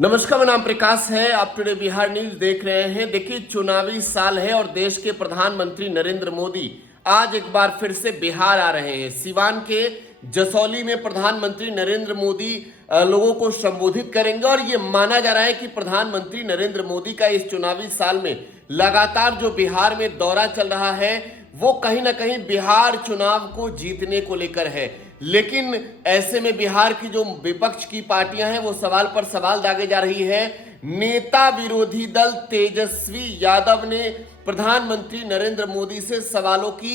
नमस्कार, मेरा नाम प्रकाश है। आप टुडे बिहार न्यूज देख रहे हैं। देखिए, चुनावी साल है और देश के प्रधानमंत्री नरेंद्र मोदी आज एक बार फिर से बिहार आ रहे हैं। सिवान के जसौली में प्रधानमंत्री नरेंद्र मोदी लोगों को संबोधित करेंगे और ये माना जा रहा है कि प्रधानमंत्री नरेंद्र मोदी का इस चुनावी साल में लगातार जो बिहार में दौरा चल रहा है वो कहीं ना कहीं बिहार चुनाव को जीतने को लेकर है। लेकिन ऐसे में बिहार की जो विपक्ष की पार्टियां हैं वो सवाल पर सवाल दागे जा रही है। नेता विरोधी दल तेजस्वी यादव ने प्रधानमंत्री नरेंद्र मोदी से सवालों की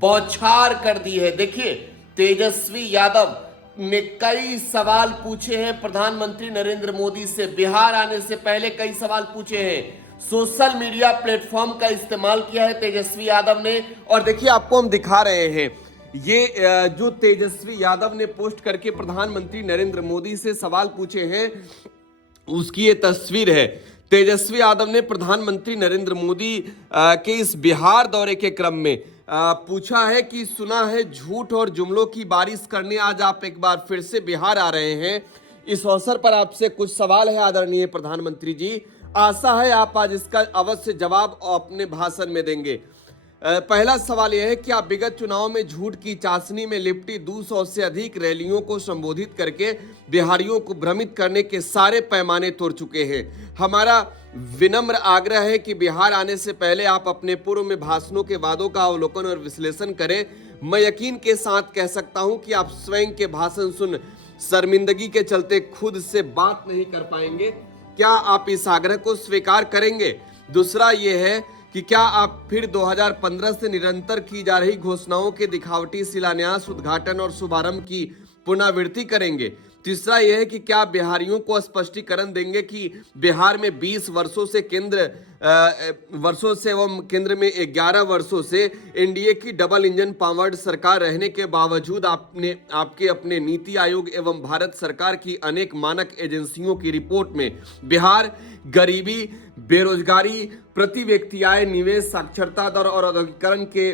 बौछार कर दी है। देखिए, तेजस्वी यादव ने कई सवाल पूछे हैं प्रधानमंत्री नरेंद्र मोदी से। बिहार आने से पहले कई सवाल पूछे हैं। सोशल मीडिया प्लेटफॉर्म का इस्तेमाल किया है तेजस्वी यादव ने। और देखिए, आपको हम दिखा रहे हैं ये जो तेजस्वी यादव ने पोस्ट करके प्रधानमंत्री नरेंद्र मोदी से सवाल पूछे हैं उसकी ये तस्वीर है। तेजस्वी यादव ने प्रधानमंत्री नरेंद्र मोदी के इस बिहार दौरे के क्रम में पूछा है कि सुना है झूठ और जुमलों की बारिश करने आज आप एक बार फिर से बिहार आ रहे हैं। इस अवसर पर आपसे कुछ सवाल है आदरणीय प्रधानमंत्री जी। आशा है आप आज इसका अवश्य जवाब अपने भाषण में देंगे। पहला सवाल यह है कि आप विगत चुनाव में झूठ की चाशनी में लिपटी 200 से अधिक रैलियों को संबोधित करके बिहारियों को भ्रमित करने के सारे पैमाने तोड़ चुके हैं। हमारा विनम्र आग्रह है कि बिहार आने से पहले आप अपने पूर्व में भाषणों के वादों का अवलोकन और विश्लेषण करें। मैं यकीन के साथ कह सकता हूं कि आप स्वयं के भाषण सुन शर्मिंदगी के चलते खुद से बात नहीं कर पाएंगे। क्या आप इस आग्रह को स्वीकार करेंगे? दूसरा ये है कि क्या आप फिर 2015 से निरंतर की जा रही घोषणाओं के दिखावटी शिलान्यास, उद्घाटन और शुभारंभ की पुनरावृत्ति करेंगे? तीसरा यह है कि क्या बिहारियों को स्पष्टीकरण देंगे कि बिहार में 20 वर्षों से एवं केंद्र में 11 वर्षों से एनडीए की डबल इंजन पावर्ड सरकार रहने के बावजूद आपके अपने नीति आयोग एवं भारत सरकार की अनेक मानक एजेंसियों की रिपोर्ट में बिहार गरीबी, बेरोजगारी, प्रति व्यक्ति आय, निवेश, साक्षरता दर और औद्योगिकरण के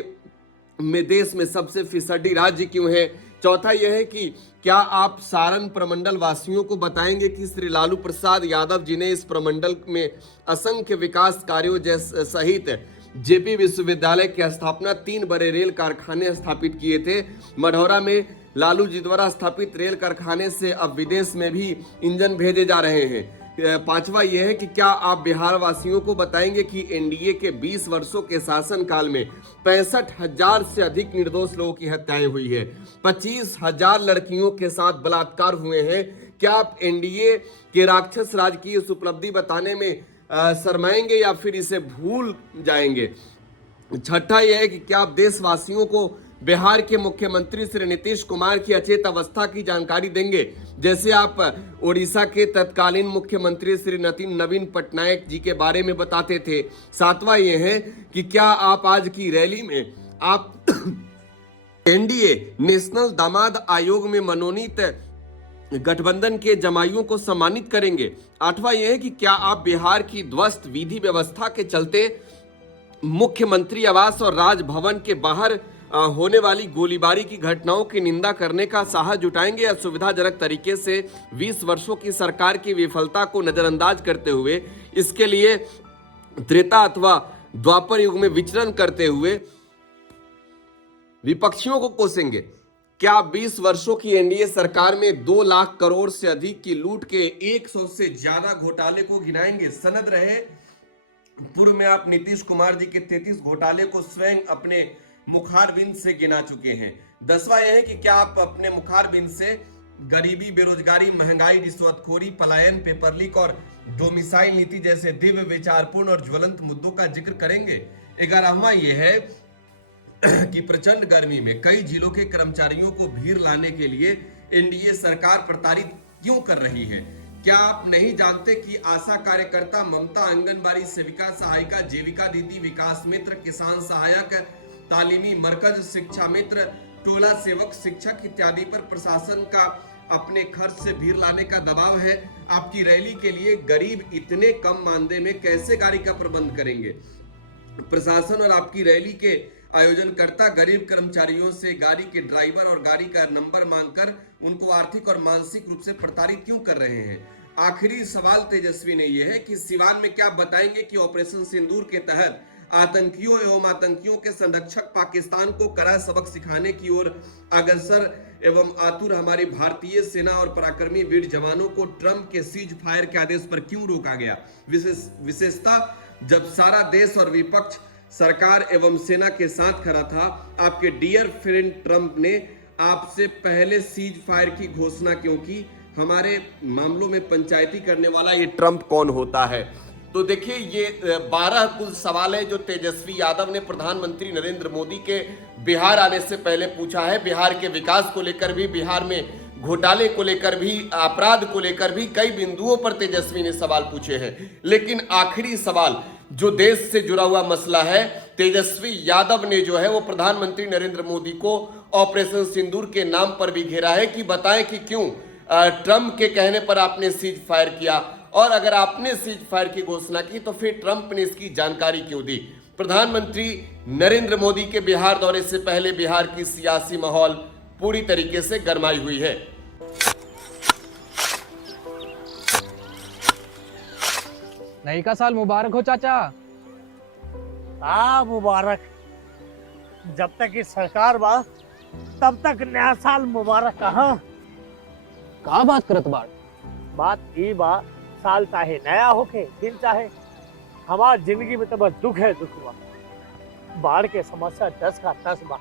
में देश में सबसे फीसदी राज्य क्यों है? चौथा यह है कि क्या आप सारण प्रमंडल वासियों को बताएंगे कि श्री लालू प्रसाद यादव जी ने इस प्रमंडल में असंख्य विकास कार्यों सहित जेपी विश्वविद्यालय की स्थापना, 3 बड़े रेल कारखाने स्थापित किए थे। मढ़ौरा में लालू जी द्वारा स्थापित रेल कारखाने से अब विदेश में भी इंजन भेजे जा रहे हैं। पांचवा यह है कि क्या आप बिहार वासियों को बताएंगे कि एनडीए के 20 वर्षों के शासनकाल में 65,000 से अधिक निर्दोष लोगों की हत्याएं हुई है, 25,000 लड़कियों के साथ बलात्कार हुए हैं। क्या आप एनडीए के राक्षस राज की इस उपलब्धि बताने में शर्माएंगे या फिर इसे भूल जाएंगे? छठा यह है कि क्या आप देशवासियों को बिहार के मुख्यमंत्री श्री नीतीश कुमार की अचेत अवस्था की जानकारी देंगे, जैसे आप ओडिशा के तत्कालीन मुख्यमंत्री श्री नवीन पटनायक जी के बारे में बताते थे। सातवां यह है कि क्या आप आज की रैली में आप एनडीए नेशनल दामाद आयोग में मनोनीत गठबंधन के जमाइयों को सम्मानित करेंगे। आठवां यह है कि क्या आप बिहार की ध्वस्त विधि व्यवस्था के चलते मुख्यमंत्री आवास और राजभवन के बाहर होने वाली गोलीबारी की घटनाओं की निंदा करने का साहस जुटाएंगे या सुविधाजनक तरीके से 20 वर्षों की सरकार की विफलता को नजरअंदाज करते हुए इसके लिए त्रेता अथवा द्वापर युग में विचरण करते हुए विपक्षियों को कोसेंगे? क्या 20 वर्षों की एनडीए सरकार में 2 लाख करोड़ से अधिक की लूट के 100 से ज्यादा घोटाले को गिनाएंगे? सनद रहे पूर्व में आप नीतीश कुमार जी के 33 घोटाले को स्वयं अपने मुखारबिंद से गिना चुके हैं। 10वां यह है कि क्या आप अपने मुखारबिंद से गरीबी, बेरोजगारी, महंगाई, रिश्वतखोरी, पलायन, पेपर लीक और डोमिसाइल नीति जैसे दिव्य, विचारपूर्ण और ज्वलंत मुद्दों का जिक्र करेंगे? 11वां यह है कि प्रचंड गर्मी में कई जिलों के कर्मचारियों को भीड़ लाने के लिए एनडीए सरकार प्रताड़ित क्यों कर रही है? क्या आप नहीं जानते कि आशा कार्यकर्ता, ममता, आंगनबाड़ी सेविका, सहायिका, जीविका दीदी, विकास मित्र, किसान सहायक, तालीमी मरकज, शिक्षा मित्र, टोला सेवक, शिक्षक इत्यादि पर प्रशासन का अपने खर्च से भीड़ लाने का दबाव है? आपकी रैली के लिए गरीब इतने कम मानदेय में कैसे गाड़ी का प्रबंध करेंगे? प्रशासन और आपकी रैली के आयोजनकर्ता गरीब कर्मचारियों से गाड़ी के ड्राइवर और गाड़ी का नंबर मांगकर उनको आर्थिक और मानसिक रूप से प्रताड़ित क्यों कर रहे हैं? आखिरी सवाल तेजस्वी ने यह है कि सिवान में क्या बताएंगे कि ऑपरेशन सिंदूर के तहत आतंकियों एवं आतंकियों के संरक्षक पाकिस्तान को कड़ा सबक सिखाने की ओर अग्रसर एवं आतुर हमारी भारतीय सेना और पराक्रमी वीर जवानों को ट्रंप के सीज फायर के आदेश पर क्यों रोका गया? विशेषता जब सारा देश और विपक्ष सरकार एवं सेना के साथ खड़ा था, आपके डियर फ्रेंड ट्रंप ने आपसे पहले सीज फायर की घोषणा क्यों की? हमारे मामलों में पंचायती करने वाला ये ट्रंप कौन होता है? तो देखिए, ये 12 कुल सवाल है जो तेजस्वी यादव ने प्रधानमंत्री नरेंद्र मोदी के बिहार आने से पहले पूछा है। बिहार के विकास को लेकर भी, बिहार में घोटाले को लेकर भी, अपराध को लेकर भी कई बिंदुओं पर तेजस्वी ने सवाल पूछे हैं। लेकिन आखिरी सवाल जो देश से जुड़ा हुआ मसला है, तेजस्वी यादव ने जो है वो प्रधानमंत्री नरेंद्र मोदी को ऑपरेशन सिंदूर के नाम पर भी घेरा है कि बताएं कि क्यों ट्रंप के कहने पर आपने सीज फायर किया, और अगर आपने सीज फायर की घोषणा की तो फिर ट्रंप ने इसकी जानकारी क्यों दी? प्रधानमंत्री नरेंद्र मोदी के बिहार दौरे से पहले बिहार की सियासी माहौल पूरी तरीके से गरमाई हुई है। नई का साल मुबारक हो चाचा। हाँ मुबारक। जब तक इस सरकार बा तब तक नया साल मुबारक कहाँ। का बात करत बाड़? बात ई बा, साल चाहे नया होके दिन चाहे, हमार जिंदगी में तो बस दुख है, दुख बा। बाढ़ के समस्या 10 का 10 बा।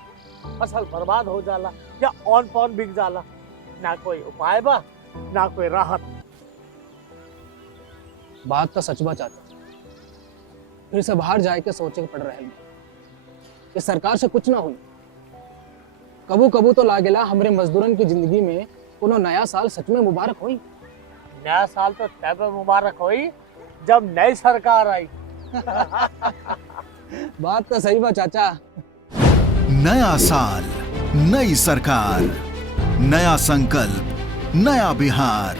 फसल बर्बाद हो जाला या ऑन पॉन बिक जाला, ना कोई उपाय बा ना कोई राहत। बात तो सच बा चाचा। फिर से बाहर जाए के सोचे के पड़ रहे हैं कि सरकार से कुछ ना हुई। कबू कबू तो लागेला हमरे मजदूरन की जिंदगी में कोनो नया साल सच में मुबारक हुई। नया साल तो तब मुबारक हुई जब नई सरकार आई। बात तो सही बा चाचा। नया साल, नई सरकार, नया संकल्प, नया बिहार।